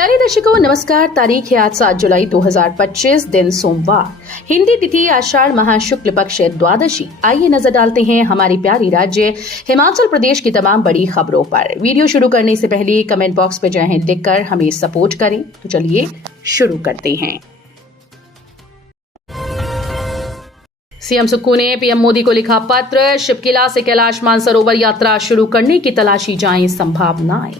प्यारे दर्शकों नमस्कार। तारीख है आज 7 जुलाई 2025, दिन सोमवार, हिंदी तिथि आषाढ़ माह शुक्ल पक्ष द्वादशी। आइए नजर डालते हैं हमारी प्यारी राज्य हिमाचल प्रदेश की तमाम बड़ी खबरों पर। वीडियो शुरू करने से पहले कमेंट बॉक्स में जय हिंद लिखकर हमें सपोर्ट करें। तो चलिए शुरू करते हैं। सीएम सुक्खू ने पीएम मोदी को लिखा पत्र, शिवकिला से कैलाश मानसरोवर यात्रा शुरू करने की तलाशी जाएं संभावनाएं।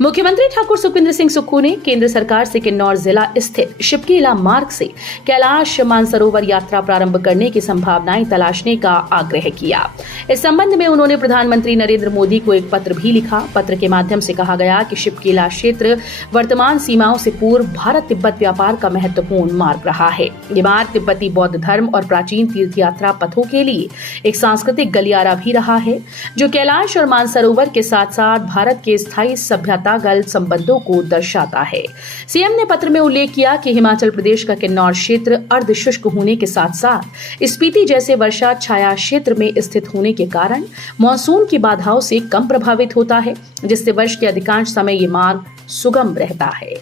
मुख्यमंत्री ठाकुर सुखविंदर सिंह सुक्खू ने केंद्र सरकार से किन्नौर जिला स्थित शिवकिला मार्ग से कैलाश मानसरोवर यात्रा प्रारंभ करने की संभावनाएं तलाशने का आग्रह किया। इस संबंध में उन्होंने प्रधानमंत्री नरेंद्र मोदी को एक पत्र भी लिखा। पत्र के माध्यम से कहा गया कि शिवकिला क्षेत्र वर्तमान सीमाओं से पूर्व भारत तिब्बत व्यापार का महत्वपूर्ण मार्ग रहा है। ये मार्ग तिब्बती बौद्ध धर्म और प्राचीन तीर्थ यात्रा पथों के लिए एक सांस्कृतिक गलियारा भी रहा है, जो कैलाश और मानसरोवर के साथ साथ भारत के स्थायी सभ्यतागत संबंधों को दर्शाता है। सीएम ने पत्र में उल्लेख किया कि हिमाचल प्रदेश का किन्नौर क्षेत्र अर्ध शुष्क होने के साथ साथ स्पीति जैसे वर्षा छाया क्षेत्र में स्थित होने के कारण मानसून की बाधाओं से कम प्रभावित होता है, जिससे वर्ष के अधिकांश समय ये मार्ग सुगम रहता है।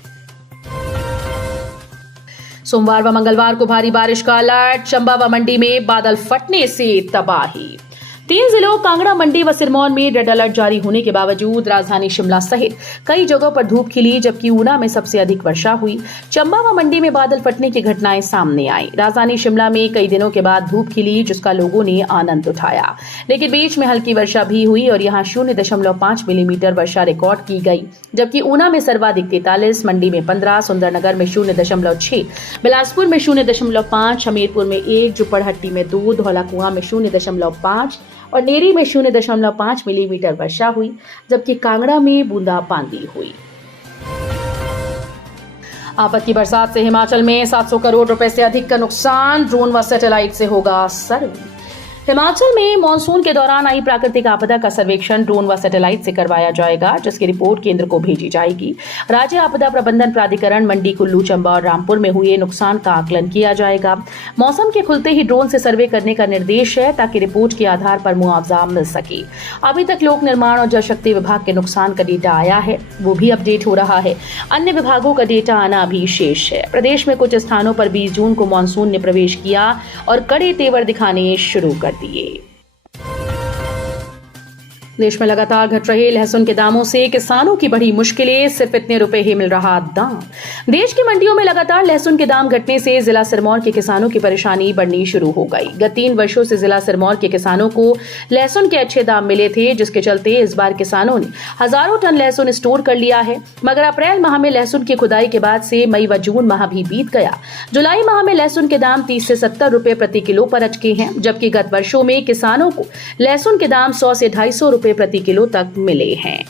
सोमवार व मंगलवार को भारी बारिश का अलर्ट, चंबा व मंडी में बादल फटने से तबाही। 3 जिलों कांगड़ा, मंडी व सिरमौर में रेड अलर्ट जारी होने के बावजूद राजधानी शिमला सहित कई जगहों पर धूप खिली, जबकि ऊना में सबसे अधिक वर्षा हुई। चंबा व मंडी में बादल फटने की घटनाएं सामने आई। राजधानी शिमला में कई दिनों के बाद धूप खिली, जिसका लोगों ने आनंद उठाया, लेकिन बीच में हल्की वर्षा भी हुई और यहां 0.5 मिलीमीटर वर्षा रिकॉर्ड की गई, जबकि ऊना में सर्वाधिक 43, मंडी में 15, सुंदरनगर में 0.6, बिलासपुर में 0.5, हमीरपुर में 1, जुपड़हट्टी में 2, धौलाकुआं में 0.5 और नेरी में 0.5 मिलीमीटर वर्षा हुई, जबकि कांगड़ा में बूंदाबांदी हुई। आपत की बरसात से हिमाचल में 700 करोड़ रुपए से अधिक का नुकसान, ड्रोन व सैटेलाइट से होगा सर्वे। हिमाचल में मानसून के दौरान आई प्राकृतिक आपदा का सर्वेक्षण ड्रोन व सैटेलाइट से करवाया जाएगा, जिसकी रिपोर्ट केंद्र को भेजी जाएगी। राज्य आपदा प्रबंधन प्राधिकरण मंडी, कुल्लू, चंबा और रामपुर में हुए नुकसान का आकलन किया जाएगा। मौसम के खुलते ही ड्रोन से सर्वे करने का निर्देश है, ताकि रिपोर्ट के आधार पर मुआवजा मिल सके। अभी तक लोक निर्माण और जल शक्ति विभाग के नुकसान का डेटा आया है, वो भी अपडेट हो रहा है। अन्य विभागों का डेटा आना अभी शेष है। प्रदेश में कुछ स्थानों पर 20 जून को मानसून ने प्रवेश किया और कड़े तेवर दिखाने शुरू कर दिए। देश में लगातार घट रहे लहसुन के दामों से किसानों की बड़ी मुश्किलें, सिर्फ इतने रुपए ही मिल रहा दाम। देश की मंडियों में लगातार लहसुन के दाम घटने से जिला सिरमौर के किसानों की परेशानी बढ़नी शुरू हो गई। गत 3 वर्षों से जिला सिरमौर के किसानों को लहसुन के अच्छे दाम मिले थे, जिसके चलते इस बार किसानों ने हजारों टन लहसुन स्टोर कर लिया है। मगर अप्रैल माह में लहसुन की खुदाई के बाद से मई व जून माह भी बीत गया। जुलाई माह में लहसुन के दाम 30 से 70 रुपए प्रति किलो पर अटके हैं, जबकि गत वर्षों में किसानों को लहसुन के दाम 100 से 250 रुपए प्रति किलो तक मिले हैं।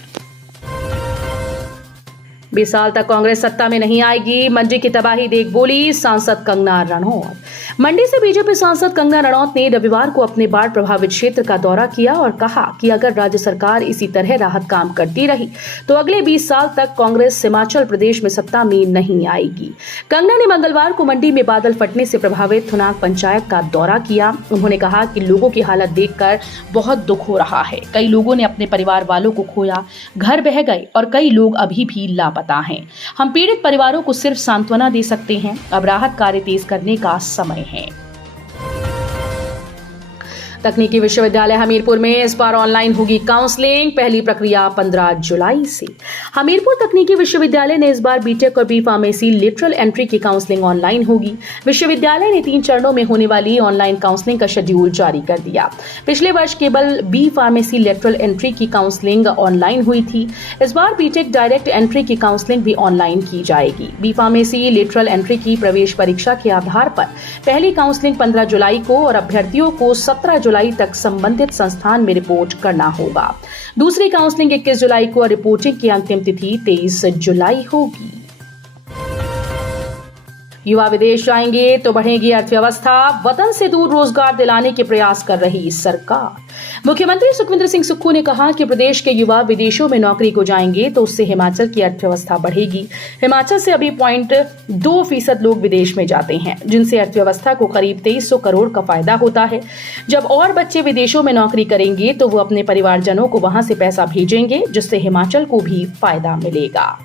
20 साल तक कांग्रेस सत्ता में नहीं आएगी, मंडी की तबाही देख बोली सांसद कंगना रनौत। मंडी से बीजेपी सांसद कंगना रनौत ने रविवार को अपने बाढ़ प्रभावित क्षेत्र का दौरा किया और कहा कि अगर राज्य सरकार इसी तरह राहत काम करती रही तो अगले 20 साल तक कांग्रेस हिमाचल प्रदेश में सत्ता में नहीं आएगी। कंगना ने मंगलवार को मंडी में बादल फटने से प्रभावित थुनाग पंचायत का दौरा किया। उन्होंने कहा कि लोगों की हालत देखकर बहुत दुख हो रहा है। कई लोगों ने अपने परिवार वालों को खोया, घर बह गए और कई लोग अभी भी लापता हैं। हम पीड़ित परिवारों को सिर्फ सांत्वना दे सकते हैं। अब राहत कार्य तेज करने का समय है। तकनीकी विश्वविद्यालय हमीरपुर में इस बार ऑनलाइन होगी काउंसलिंग, पहली प्रक्रिया 15 जुलाई से। हमीरपुर तकनीकी विश्वविद्यालय ने इस बार बीटेक और बी फार्मेसी लेटरल एंट्री की काउंसलिंग ऑनलाइन होगी। विश्वविद्यालय ने 3 चरणों में होने वाली ऑनलाइन काउंसलिंग का शेड्यूल जारी कर दिया। पिछले वर्ष केवल बी फार्मेसी लेटरल एंट्री की काउंसलिंग ऑनलाइन हुई थी। इस बार बीटेक डायरेक्ट एंट्री की काउंसलिंग भी ऑनलाइन की जाएगी। बी फार्मेसी लेटरल एंट्री की प्रवेश परीक्षा के आधार पर पहली काउंसलिंग 15 जुलाई को और अभ्यर्थियों को 17 जुलाई तक संबंधित संस्थान में रिपोर्ट करना होगा। दूसरी काउंसलिंग 21 जुलाई को और रिपोर्टिंग की अंतिम तिथि 23 जुलाई होगी। युवा विदेश जाएंगे तो बढ़ेगी अर्थव्यवस्था, वतन से दूर रोजगार दिलाने के प्रयास कर रही सरकार। मुख्यमंत्री सुखविंदर सिंह सुक्खू ने कहा कि प्रदेश के युवा विदेशों में नौकरी को जाएंगे तो उससे हिमाचल की अर्थव्यवस्था बढ़ेगी। हिमाचल से अभी 0.2% लोग विदेश में जाते हैं, जिनसे अर्थव्यवस्था को करीब 2300 करोड़ का फायदा होता है। जब और बच्चे विदेशों में नौकरी करेंगे तो वो अपने परिवारजनों को वहां से पैसा भेजेंगे, जिससे हिमाचल को भी फायदा मिलेगा।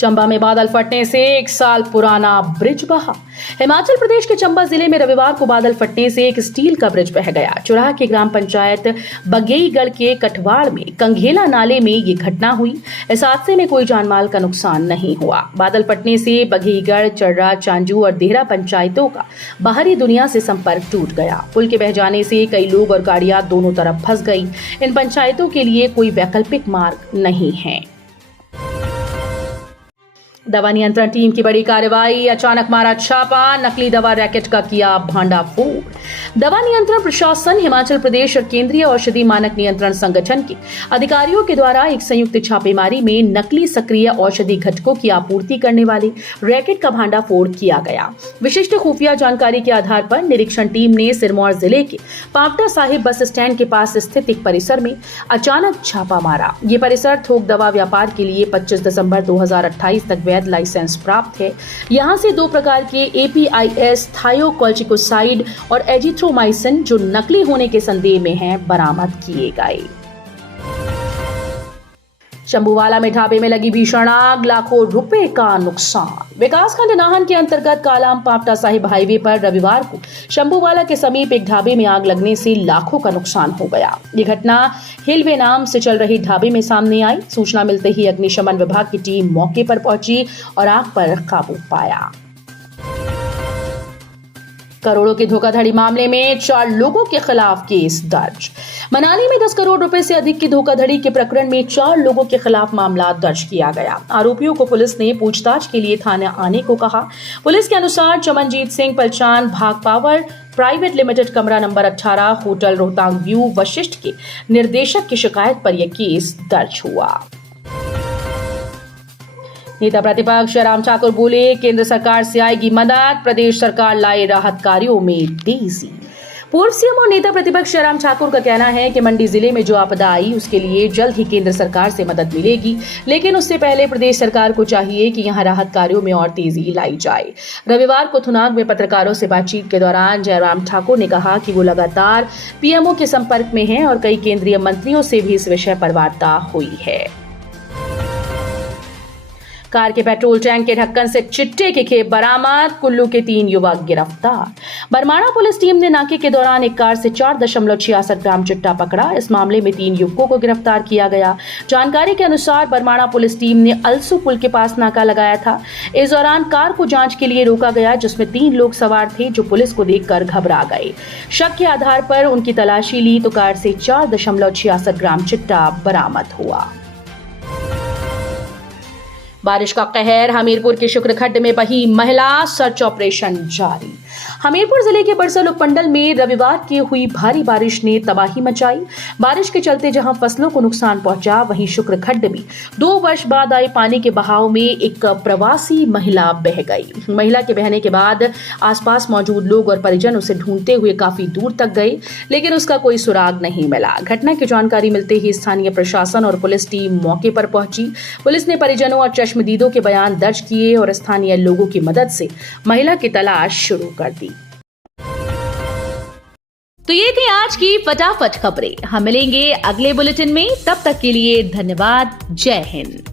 चंबा में बादल फटने से 1 साल पुराना ब्रिज बहा। हिमाचल प्रदेश के चंबा जिले में रविवार को बादल फटने से एक स्टील का ब्रिज बह गया। चुराह के ग्राम पंचायत बगेईगढ़ के कठवाड़ में कंघेला नाले में ये घटना हुई। इस हादसे में कोई जानमाल का नुकसान नहीं हुआ। बादल फटने से बगेईगढ़, चर्रा, चांजू और देहरा पंचायतों का बाहरी दुनिया से संपर्क टूट गया। पुल के बह जाने से कई लोग और गाड़ियां दोनों तरफ फंस गई। इन पंचायतों के लिए कोई वैकल्पिक मार्ग नहीं है। दवा नियंत्रण टीम की बड़ी कार्रवाई, अचानक मारा छापा, नकली दवा रैकेट का किया भांडाफोड़। दवा नियंत्रण प्रशासन, हिमाचल प्रदेश और केंद्रीय औषधि मानक नियंत्रण संगठन के अधिकारियों के द्वारा एक संयुक्त छापेमारी में नकली सक्रिय औषधि घटकों की आपूर्ति करने वाली रैकेट का भांडाफोड़ किया गया। विशिष्ट खुफिया जानकारी के आधार पर निरीक्षण टीम ने सिरमौर जिले के पावटा साहिब बस स्टैंड के पास स्थित एक परिसर में अचानक छापा मारा। ये परिसर थोक दवा व्यापार के लिए 25 दिसंबर 2028 तक वैध लाइसेंस प्राप्त है। यहां से 2 प्रकार के APIS, थायोकोर्टिकोसाइड और एजिथ्रोमाइसिन जो नकली होने के संदेह में हैं, बरामद किए गए। शंभूवाला में ढाबे में लगी भीषण आग, लाखों रुपए का नुकसान। विकासखंड नाहन के अंतर्गत कालाम पावटा साहिब हाईवे पर रविवार को शंभूवाला के समीप एक ढाबे में आग लगने से लाखों का नुकसान हो गया। ये घटना हिलवे नाम से चल रही ढाबे में सामने आई। सूचना मिलते ही अग्निशमन विभाग की टीम मौके पर पहुंची और आग पर काबू पाया। करोड़ों की धोखाधड़ी मामले में 4 लोगों के खिलाफ केस दर्ज। मनाली में 10 करोड़ रुपए से अधिक की धोखाधड़ी के प्रकरण में 4 लोगों के खिलाफ मामला दर्ज किया गया। आरोपियों को पुलिस ने पूछताछ के लिए थाने आने को कहा। पुलिस के अनुसार चमनजीत सिंह पहचान भाग पावर प्राइवेट लिमिटेड, कमरा number 18, hotel Rohtang view, Vashishtha के निर्देशक की शिकायत पर यह केस दर्ज हुआ। नेता प्रतिपक्ष जयराम ठाकुर बोले, केंद्र सरकार से आएगी मदद, प्रदेश सरकार लाए राहत कार्यों में तेजी। पूर्व सीएम और नेता प्रतिपक्ष जयराम ठाकुर का कहना है कि मंडी जिले में जो आपदा आई उसके लिए जल्द ही केंद्र सरकार से मदद मिलेगी, लेकिन उससे पहले प्रदेश सरकार को चाहिए कि यहां राहत कार्यों में और तेजी लाई जाए। रविवार को थुनाग में पत्रकारों से बातचीत के दौरान जयराम ठाकुर ने कहा कि वो लगातार पीएमओ के संपर्क में हैं और कई केंद्रीय मंत्रियों से भी इस विषय पर वार्ता हुई है। कार के पेट्रोल टैंक के ढक्कन से चिट्टे के खेप बरामद, कुल्लू के 3 युवक गिरफ्तार। बरमाणा पुलिस टीम ने नाके के दौरान एक कार से 4.66 ग्राम चिट्टा पकड़ा। इस मामले में 3 युवकों को गिरफ्तार किया गया। जानकारी के अनुसार बरमाणा पुलिस टीम ने अलसू पुल के पास नाका लगाया था। इस दौरान कार को जांच के लिए रोका गया, जिसमें 3 लोग सवार थे जो पुलिस को देखकर घबरा गए। शक के आधार पर उनकी तलाशी ली तो कार से 4.66 ग्राम चिट्टा बरामद हुआ। बारिश का कहर, हमीरपुर के शुक्रखड्ड में बही महिला, सर्च ऑपरेशन जारी। हमीरपुर जिले के बरसर उपमंडल में रविवार की हुई भारी बारिश ने तबाही मचाई। बारिश के चलते जहां फसलों को नुकसान पहुंचा, वहीं शुक्रखड्ड में 2 वर्ष बाद आए पानी के बहाव में एक प्रवासी महिला बह गई। महिला के बहने के बाद आसपास मौजूद लोग और परिजन उसे ढूंढते हुए काफी दूर तक गए, लेकिन उसका कोई सुराग नहीं मिला। घटना की जानकारी मिलते ही स्थानीय प्रशासन और पुलिस टीम मौके पर पहुंची। पुलिस ने परिजनों और चश्मदीदों के बयान दर्ज किए और स्थानीय लोगों की मदद से महिला की तलाश शुरू कर दी। तो ये थी आज की फटाफट खबरें। हम मिलेंगे अगले बुलेटिन में, तब तक के लिए धन्यवाद। जय हिंद।